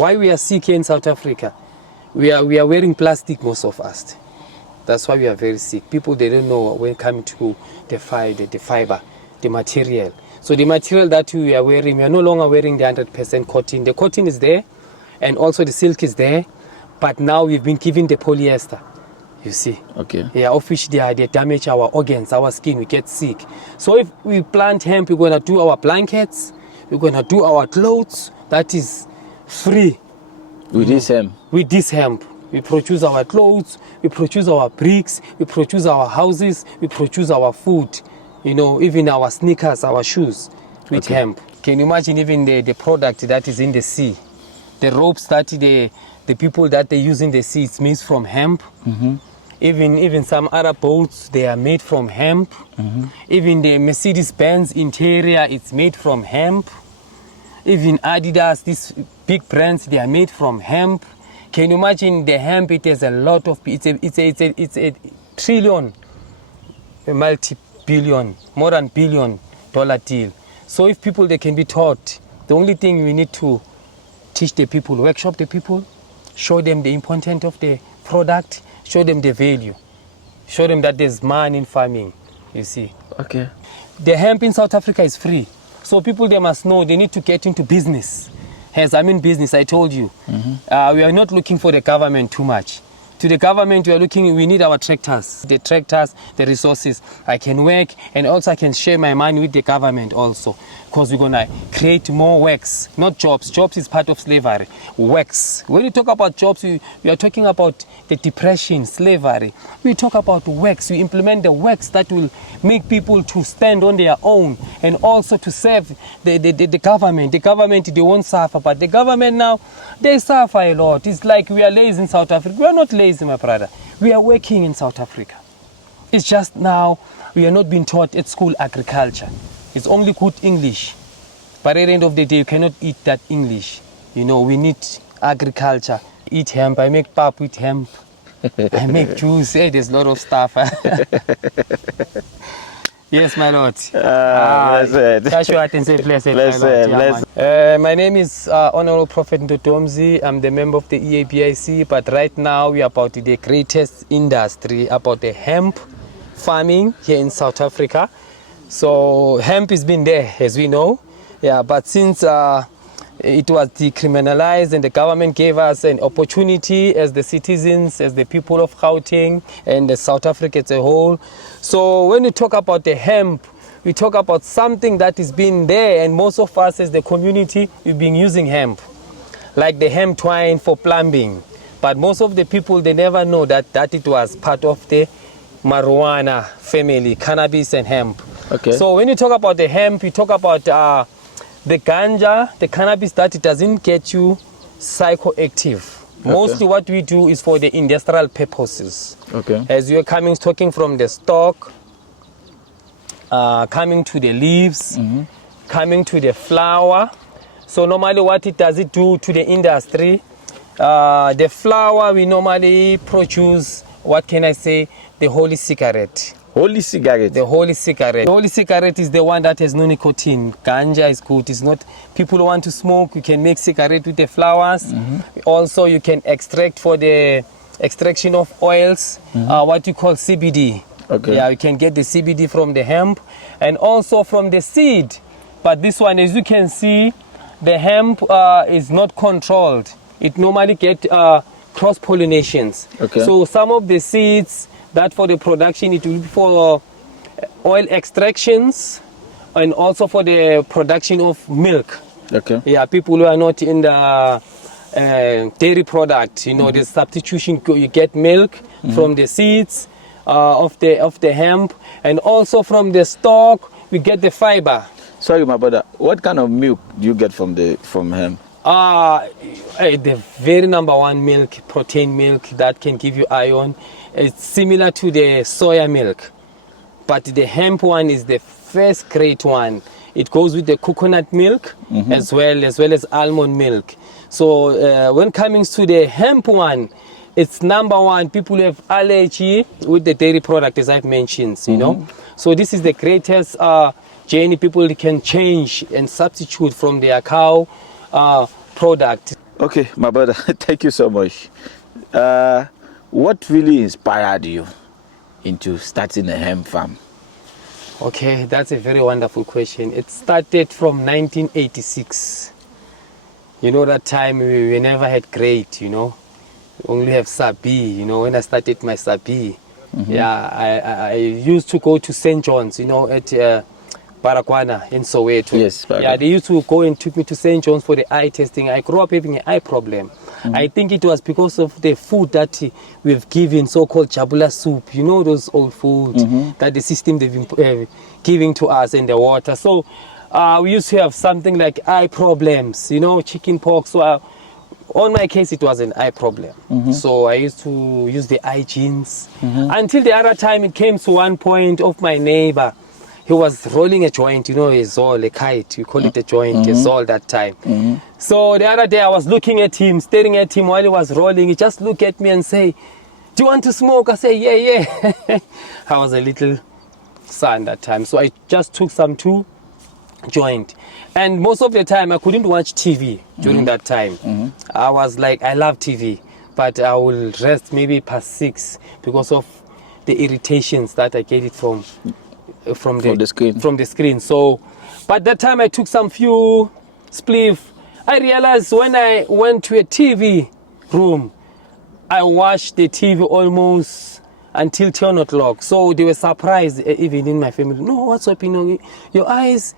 Why we are sick here in South Africa? We are wearing plastic, most of us. That's why we are very sick. People, they don't know when coming to the fiber, the material. So the material that we are wearing, we are no longer wearing the 100% cotton. The cotton is there, and also the silk is there, but now we've been given the polyester. You see? Okay. Yeah, of which they damage our organs, our skin, we get sick. So if we plant hemp, we're going to do our blankets, we're going to do our clothes, that is free. With this hemp? With this hemp. We produce our clothes, we produce our bricks, we produce our houses, we produce our food, even our sneakers, our shoes with hemp. Can you imagine even the product that is in the sea? The ropes that the people that they use in the sea, it's made from hemp. Mm-hmm. Even some other boats, they are made from hemp. Mm-hmm. Even the Mercedes-Benz interior, it's made from hemp. Even Adidas, these big brands, they are made from hemp. Can you imagine the hemp? It has a lot of, it's a trillion, a multi-billion, more than $billion deal. So if people, they can be taught, the only thing we need to teach the people, workshop the people, show them the importance of the product, show them the value, show them that there's money in farming, you see. Okay. The hemp in South Africa is free. So people, they must know they need to get into business. Hence, I'm in business, I told you. Mm-hmm. We are not looking for the government too much. To the government, we need our tractors. The tractors, the resources. I can work, and also I can share my money with the government also. Because we're going to create more works, not jobs. Jobs is part of slavery. Works. When you talk about jobs, we are talking about the depression, slavery. We talk about works. We implement the works that will make people to stand on their own and also to serve the government. The government, they won't suffer, but the government now, they suffer a lot. It's like we are lazy in South Africa. We are not lazy, my brother. We are working in South Africa. It's just now we are not being taught at school agriculture. It's only good English. But at the end of the day, you cannot eat that English. We need agriculture. Eat hemp. I make pap with hemp. I make juice. Hey, there's a lot of stuff. Yes, my lord. Blessed. Touch your heart and say blessed. Blessed. My name is Honorable Prophet Ntotomzi. I'm the member of the EABIC, but right now we are about the greatest industry, about the hemp farming here in South Africa. So hemp has been there, as we know. Yeah, but since it was decriminalized and the government gave us an opportunity as the citizens, as the people of Gauteng and South Africa as a whole. So when we talk about the hemp, we talk about something that has been there, and most of us as the community, we've been using hemp, like the hemp twine for plumbing. But most of the people, they never know that it was part of the marijuana family, cannabis and hemp. Okay. So when you talk about the hemp, you talk about the ganja, the cannabis, that it doesn't get you psychoactive. Okay. Mostly what we do is for the industrial purposes. Okay. As you're talking from the stalk, coming to the leaves, mm-hmm. coming to the flower. So normally what it does it do to the industry? The flower, we normally produce, what can I say, the holy cigarette. Holy cigarette? The holy cigarette. The holy cigarette is the one that has no nicotine. Ganja is good. It's not, people want to smoke, you can make cigarette with the flowers. Mm-hmm. Also, you can extract for the extraction of oils, mm-hmm. What you call CBD. Okay. Yeah, you can get the CBD from the hemp and also from the seed. But this one, as you can see, the hemp is not controlled. It normally get cross-pollinations. Okay. So some of the seeds, that for the production, it will be for oil extractions and also for the production of milk. Okay. Yeah, people who are not in the dairy product, mm-hmm. the substitution, you get milk mm-hmm. from the seeds of the hemp, and also from the stalk, we get the fiber. Sorry, my brother, what kind of milk do you get from hemp? The very number one milk, protein milk, that can give you iron. It's similar to the soya milk, but the hemp one is the first great one. It goes with the coconut milk mm-hmm. as well as almond milk. So when coming to the hemp one, it's number one. People have allergy with the dairy product, as I've mentioned, mm-hmm. So this is the greatest journey people can change and substitute from their cow product. Okay, my brother, thank you so much. What really inspired you into starting a hemp farm? Okay, that's a very wonderful question. It started from 1986. You know, that time we never had grade, you know. We only have Sabi, you know, when I started my Sabi. Yeah, I used to go to St. John's, you know, at Baragwana in Soweto. Yes, Baragwana. Yeah, they used to go and took me to St. John's for the eye testing. I grew up having an eye problem. I think it was because of the food that we've given, so-called chabula soup. You know, those old food that the system they've been giving to us in the water. So we used to have something like eye problems, you know, chicken pox. So on my case, it was an eye problem. So I used to use the eye jeans until the other time it came to one point of my neighbor. He was rolling a joint, you know, a zol, a kite. We call it a joint, a zol that time. So the other day I was looking at him, staring at him while he was rolling. He just looked at me and say, "Do you want to smoke?" I say, "Yeah." I was a little son that time. So I just took some two joint. And most of the time I couldn't watch TV during that time. I was like, I love TV, but I will rest maybe past 6 because of the irritations that I get it from the screen. So, but that time I took some few spliff. I realized when I went to a TV room, I watched the TV almost until 10 o'clock. So they were surprised, even in my family. "No, what's happening? Your eyes."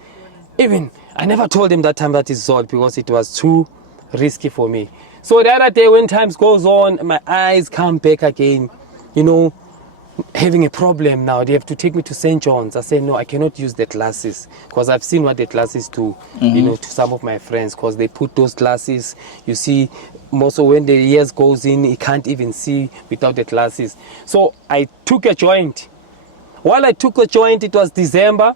Even I never told them that time that is Zod because it was too risky for me. So the other day when times goes on, my eyes come back again, you know, having a problem now. They have to take me to St. John's. I say, no, I cannot use the glasses because I've seen what the glasses do, you know, to some of my friends, because they put those glasses, you see, most of when the years goes in, you can't even see without the glasses. So I took a joint. While I took a joint, it was December.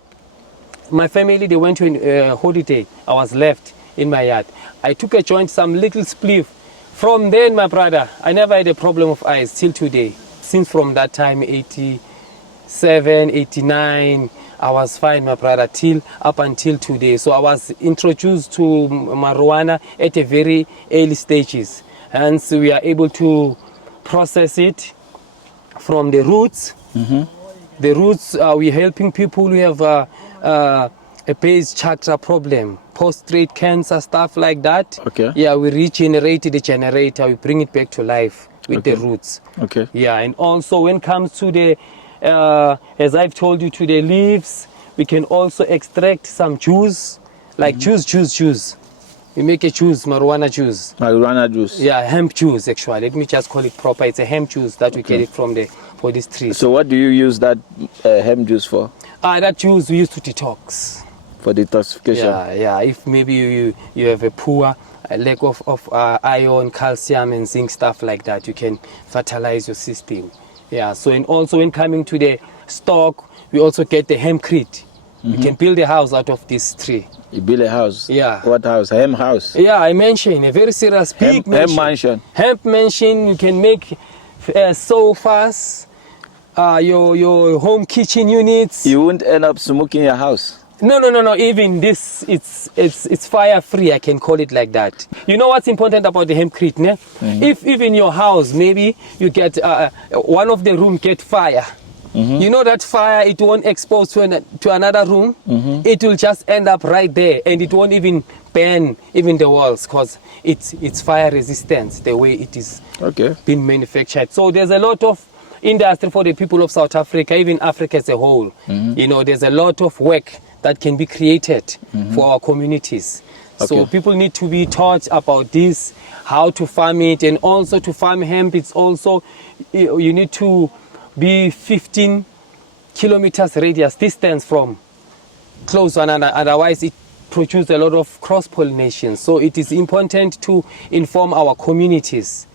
My family, they went to a holiday. I was left in my yard. I took a joint, some little spliff. From then, my brother, I never had a problem of eyes till today. Since from that time, 87, 89, I was fine, my brother, till up until today. So I was introduced to marijuana at a very early stages. And so we are able to process it from the roots. The roots, we're helping people who have a base chakra problem, prostate cancer, stuff like that. Okay. Yeah, we regenerate the generator, we bring it back to life with the roots. Okay. Yeah, and also when it comes to the, as I've told you, to the leaves, we can also extract some juice, like juice. We make a juice, marijuana juice. Marijuana juice. Yeah, hemp juice actually. Let me just call it proper. It's a hemp juice that we get it from for this tree. So what do you use that hemp juice for? That juice we use to detox. For detoxification? Yeah. If maybe you have a poor lack of iron, calcium and zinc, stuff like that, you can fertilize your system. Yeah, so and also when coming to the stock, we also get the hempcrete. You can build a house out of this tree. You build a house? Yeah. What house? A hemp house? Yeah, I mentioned a very serious big mansion. Hemp mansion? Hemp mansion, you can make sofas, your home kitchen units. You won't end up smoking your house? No. Even this, it's fire free. I can call it like that. You know what's important about the hempcrete, ne? If even your house, maybe you get one of the room get fire. You know that fire, it won't expose to another room. It will just end up right there, and it won't even burn even the walls because it's fire resistance the way it is being manufactured. So there's a lot of industry for the people of South Africa, even Africa as a whole. You know, there's a lot of work that can be created for our communities. So people need to be taught about this, how to farm it, and also to farm hemp. It's also, you need to be 15 kilometers radius distance from close to another, otherwise it produces a lot of cross-pollination. So it is important to inform our communities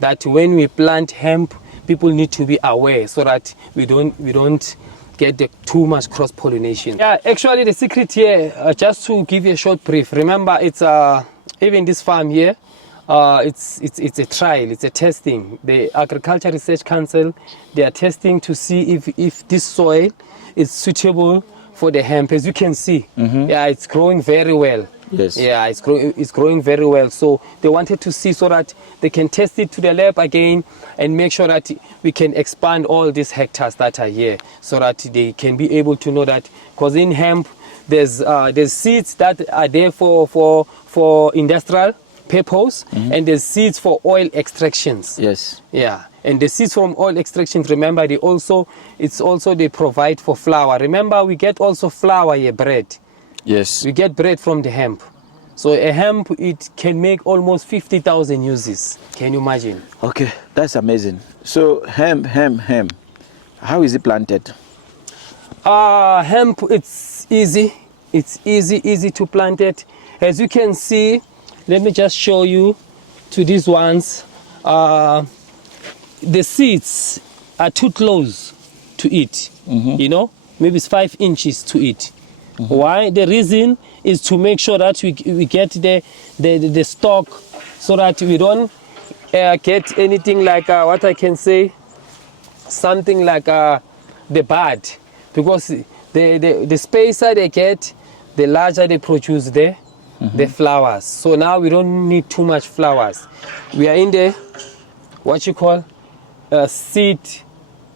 that when we plant hemp, people need to be aware so that we don't get too much cross-pollination. Yeah, actually the secret here, just to give you a short brief, remember it's even this farm here, it's a trial, it's a testing. The Agriculture Research Council, they are testing to see if this soil is suitable for the hemp. As you can see, yeah, it's growing very well. Yes. Yeah, it's growing very well. So they wanted to see so that they can test it to the lab again and make sure that we can expand all these hectares that are here, so that they can be able to know that, because in hemp there's seeds that are there for industrial purpose, and there's seeds for oil extractions. Yes. Yeah, and the seeds from oil extractions, remember, they provide for flour. Remember, we get also flour here, bread. Yes. We get bread from the hemp. So a hemp, it can make almost 50,000 uses. Can you imagine? Okay, that's amazing. So hemp. How is it planted? Hemp, it's easy. It's easy to plant it. As you can see, let me just show you to these ones. The seeds are too close to it. You know, maybe it's 5 inches to it. Why? The reason is to make sure that we get the stalk, so that we don't get anything like what I can say, something like the bud, because the spacer they get, the larger they produce the flowers. So now we don't need too much flowers. We are in the what you call seed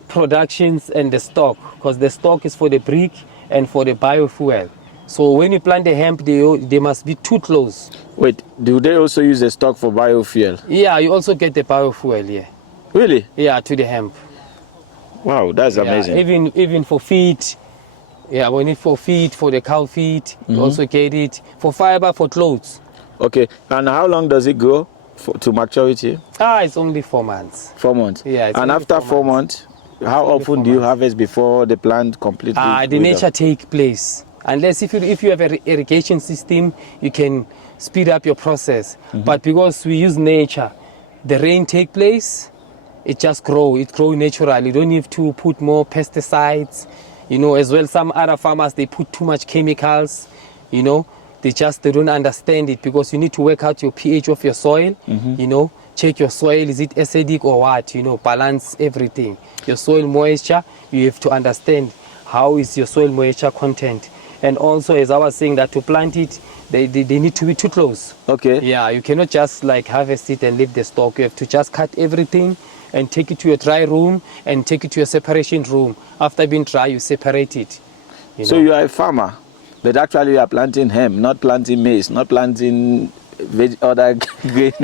productions and the stock, because the stock is for the brick and for the biofuel. So when you plant the hemp, they must be too close. Wait, do they also use the stock for biofuel? Yeah, you also get the biofuel, yeah. Really? Yeah, to the hemp. Wow, that's amazing. Even for feed. Yeah, we need for feed, for the cow feed. You also get it. For fiber, for clothes. Okay, and how long does it grow to maturity? It's only 4 months. 4 months? Yeah, it's and only after 4 months. how often do you harvest before the plant completely? The nature take place. Unless if you have an irrigation system, you can speed up your process. But because we use nature, the rain take place, it just grow. It grow naturally. You don't need to put more pesticides. You know, as well, some other farmers, they put too much chemicals. You know, they don't understand it, because you need to work out your pH of your soil. You know, check your soil, is it acidic or what? You know, balance everything. Your soil moisture, you have to understand how is your soil moisture content. And also, as I was saying, that to plant it, they need to be too close. Okay. Yeah, you cannot just like harvest it and leave the stalk. You have to just cut everything and take it to your dry room and take it to your separation room. After being dry, you separate it. So you are a farmer, but actually you are planting hemp, not planting maize, not planting other grains,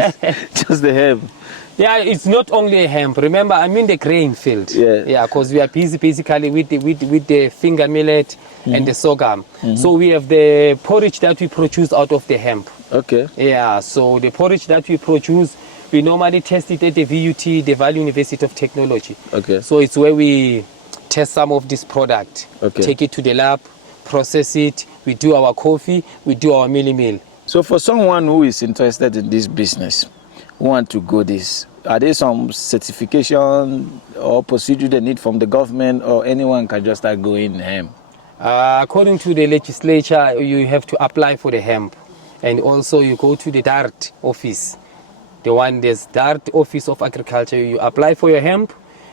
just the hemp. Yeah, it's not only a hemp. Remember, I'm in the grain field. Yeah, because we are busy basically with the finger millet and the sorghum. So we have the porridge that we produce out of the hemp. Okay. Yeah, so the porridge that we produce, we normally test it at the VUT, the Valley University of Technology. Okay. So it's where we test some of this product, okay, take it to the lab, process it, we do our coffee, we do our mealie meal. So for someone who is interested in this business, who want to go this, are there some certification or procedure they need from the government, or anyone can just start going hemp? According to the legislature, you have to apply for the hemp, and also you go to the DART office. There's DART Office of Agriculture. You apply for your hemp,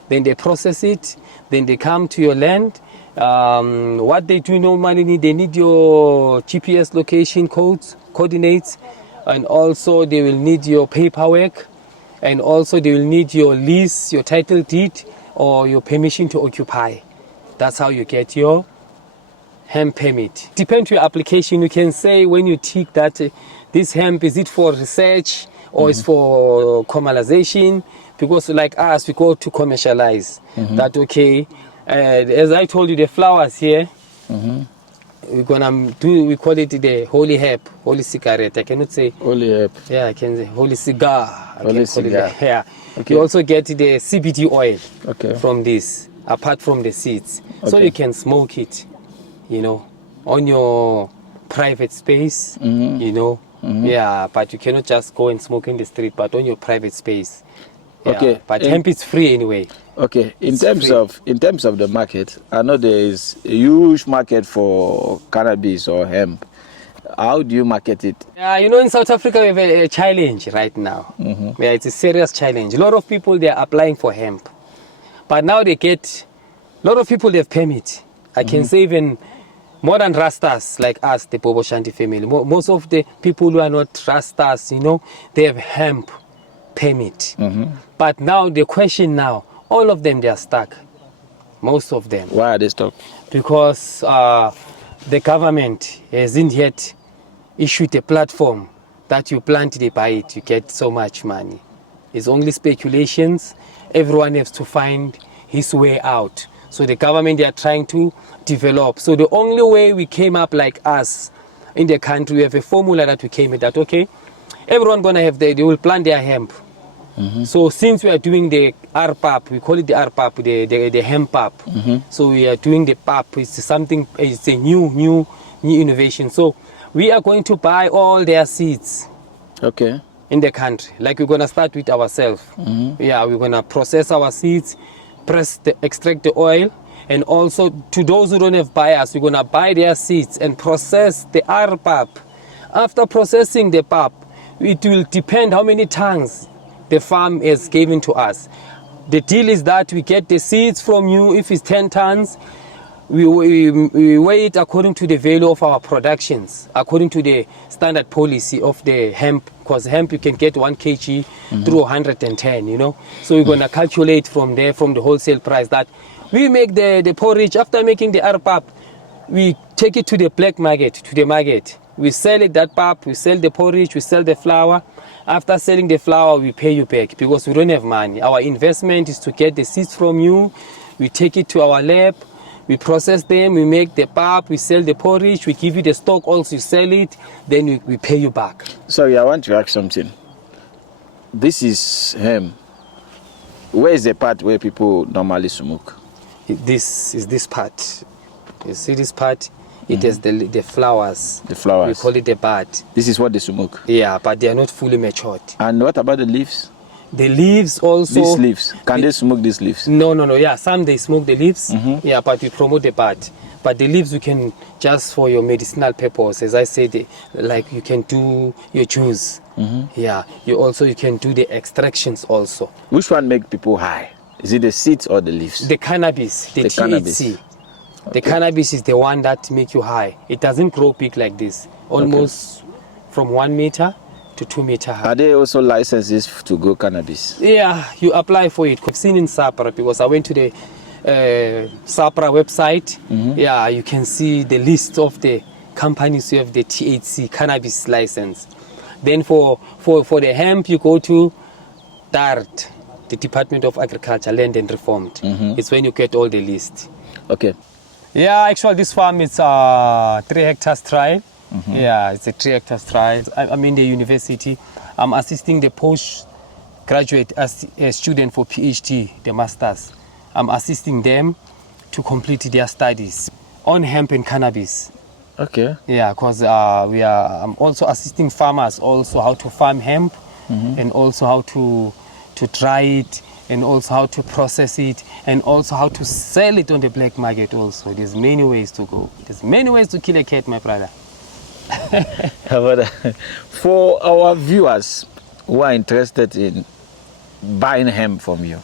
then they process it, then they come to your land. What they do normally they need your GPS location coordinates, and also they will need your paperwork, and also they will need your lease, your title deed, or your permission to occupy. That's how you get your hemp permit. Depending on your application, you can say when you tick that this hemp, is it for research or is for commercialization? Because like us, we go to commercialize. That okay. As I told you, the flowers here, we're gonna we call it the holy hemp, holy cigarette. I cannot say holy hemp. Yeah, I can say holy cigar. Holy cigar. Yeah. Okay. You also get the CBD oil from this, apart from the seeds. So you can smoke it, you know, on your private space, you know. Yeah, but you cannot just go and smoke in the street, but on your private space. Yeah, but hemp is free anyway. Okay, in terms of the market, I know there is a huge market for cannabis or hemp. How do you market it? You know, in South Africa we have a challenge right now. Yeah, it's a serious challenge. A lot of people, they are applying for hemp, but now a lot of people they have permit. I can say even more than Rastas like us, the Bobo Shanti family. Most of the people who are not Rastas, they have hemp permit. But now the question now, all of them, they are stuck. Most of them. Why are they stuck? Because the government hasn't yet issued a platform that you plant, they buy it, you get so much money. It's only speculations. Everyone has to find his way out. So the government, they are trying to develop. So the only way we came up like us in the country, we have a formula that we came with that, okay, everyone gonna have they will plant their hemp. So since we are doing the RPAP, we call it the RPAP, the hemp pap. So we are doing the pap. It's something, it's a new innovation. So we are going to buy all their seeds. Okay. In the country. Like we're gonna start with ourselves. Yeah, we're gonna process our seeds, extract the oil, and also to those who don't have buyers, we're gonna buy their seeds and process the RPAP. After processing the pap, it will depend how many tons the farm is giving to us. The deal is that we get the seeds from you. If it's 10 tons, we weigh it according to the value of our productions, according to the standard policy of the hemp, because hemp you can get 1 kg through 110, So we're going to calculate from there, from the wholesale price, that we make the porridge. After making the RPAP, we take it to the black market, We sell it, that pap, we sell the porridge, we sell the flour. After selling the flour, we pay you back because we don't have money. Our investment is to get the seeds from you. We take it to our lab. We process them, we make the pap, we sell the porridge, we give you the stock also, you sell it, then we pay you back. Sorry, I want to ask something. This is hemp. Where is the part where people normally smoke? This is this part. You see this part? It has the flowers. The flowers. We call it the bud. This is what they smoke? Yeah, but they are not fully matured. And what about the leaves? The leaves also. These leaves. Can they smoke these leaves? No. Yeah, some they smoke the leaves. Yeah, but we promote the bud. But the leaves we can just for your medicinal purpose. As I said, like you can do your juice. Yeah, you can do the extractions also. Which one make people high? Is it the seeds or the leaves? The cannabis, the THC. Cannabis. The cannabis is the one that make you high. It doesn't grow big like this. Almost from 1 meter to 2 meter high. Are there also licenses to grow cannabis? Yeah, you apply for it. I've seen in SAPRA because I went to the SAPRA website. Yeah, you can see the list of the companies who have the THC cannabis license. Then for the hemp, you go to DART, the Department of Agriculture, Land and Reformed. It's when you get all the list. Okay. Yeah, actually this farm is 3 hectares trial. Yeah, it's a 3 hectares trial. I'm in the university. I'm assisting the postgraduate as a student for PhD, the masters. I'm assisting them to complete their studies on hemp and cannabis. Okay. Yeah, because I'm also assisting farmers also how to farm hemp and also how to dry it and also how to process it and also how to sell it on the black market also. There's many ways to go. There's many ways to kill a cat, my brother. For our viewers who are interested in buying hemp from you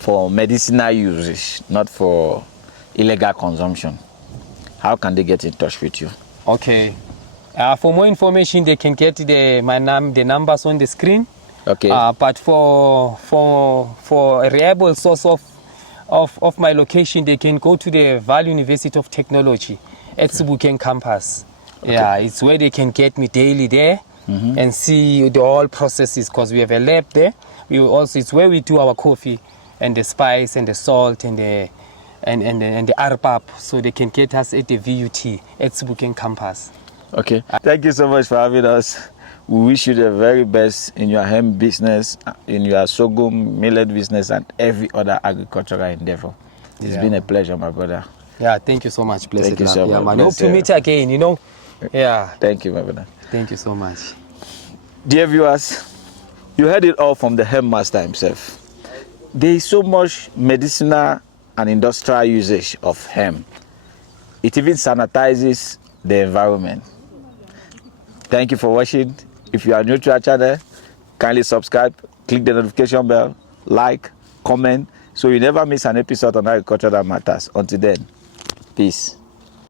for medicinal usage, not for illegal consumption, how can they get in touch with you? Okay. For more information, they can get the numbers on the screen. Okay. But for a reliable source of my location, they can go to the Valley University of Technology at Sebokeng campus. Okay. Yeah, it's where they can get me daily there and see the whole processes because we have a lab there. It's where we do our coffee and the spice and the salt and the RPAP, so they can get us at the VUT at Sebokeng campus. Okay. Thank you so much for having us. We wish you the very best in your hemp business, in your sorghum, millet business, and every other agricultural endeavor. It's been a pleasure, my brother. Yeah, thank you so much. Blessed Thank you so much. man. Hope to meet again, Yeah. Thank you, my brother. Thank you so much. Dear viewers, you heard it all from the hemp master himself. There is so much medicinal and industrial usage of hemp. It even sanitizes the environment. Thank you for watching. If you are new to our channel, kindly subscribe, click the notification bell, like, comment, so you never miss an episode on agriculture that matters. Until then, peace.